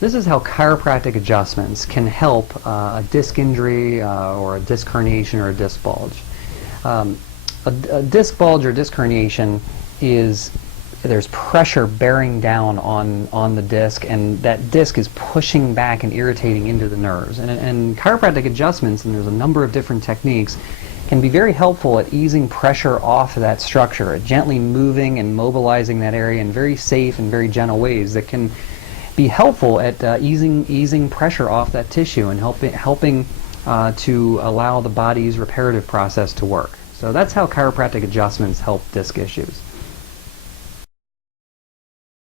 This is how chiropractic adjustments can help a disc injury or a disc herniation or a disc bulge. A disc bulge or disc herniation is there's pressure bearing down on the disc, and that disc is pushing back and irritating into the nerves. And chiropractic adjustments, and there's a number of different techniques, can be very helpful at easing pressure off of that structure, at gently moving and mobilizing that area in very safe and very gentle ways that can be helpful at easing pressure off that tissue and helping to allow the body's reparative process to work. So that's how chiropractic adjustments help disc issues.